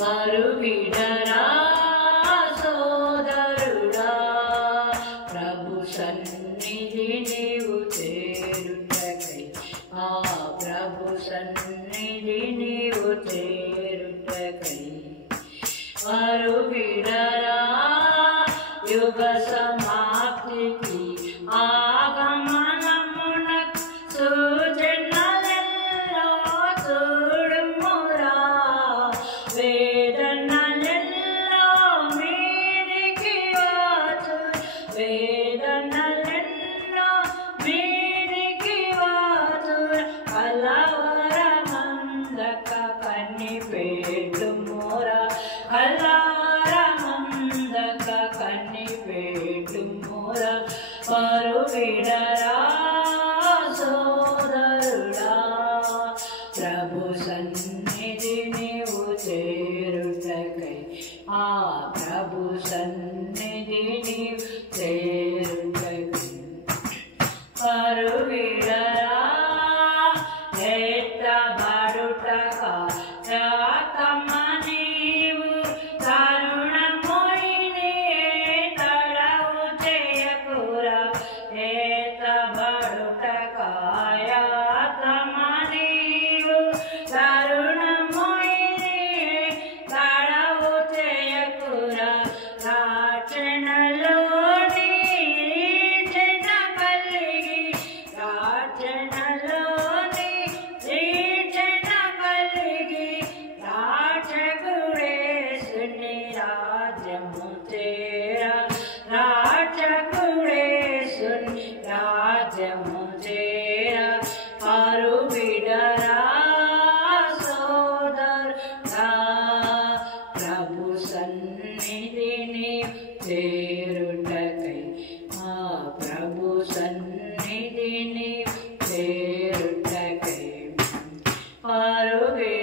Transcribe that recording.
పరుగిడరా సోదరుడా, ప్రభు సన్నిధి నీవు చేరుటకై, ఆ ప్రభు సన్నిధి నీవు చేరుటకై. పరుగిడరా యుగ సమాప్తికి ఆగమనమునకు సూచనలెన్నో చూడుమురా. వేదనలెన్నో మీదికి వచ్చు, వేదనలెన్నో మీదికి వచ్చు. కలవరమందక కనిపెట్టుమురా, కలవరమందక కనిపెట్టుమురా. పరుగిడరా సోదరుడా, ప్రభు సన్నిధి నీవు చేరుటకై, ఆ ప్రభు సన్నిధి నీవు చేరుటకై. పరుగిడరా ఎత్తబడుటకా రాకమ నీవు, తరుణమోయిని తడవు చేయకురా. ఎత్తబడుటకా యాతమ నీవు, తరుణమోయిని తడవు చేయకురా. రాచనలోని రీచన కలిగి, రాచనలోని రీచన కలిగి, రాచకుడేసుని రాజ్యము చేరా, రాచకుడేసుని రాజ్యము చేరా. పరుగిడరా సోదరుడా, ప్రభు సన్నిధిని చేరుటకై, ఆ ప్రభు సన్నిధిని చేరుటకై. పరుగిడరా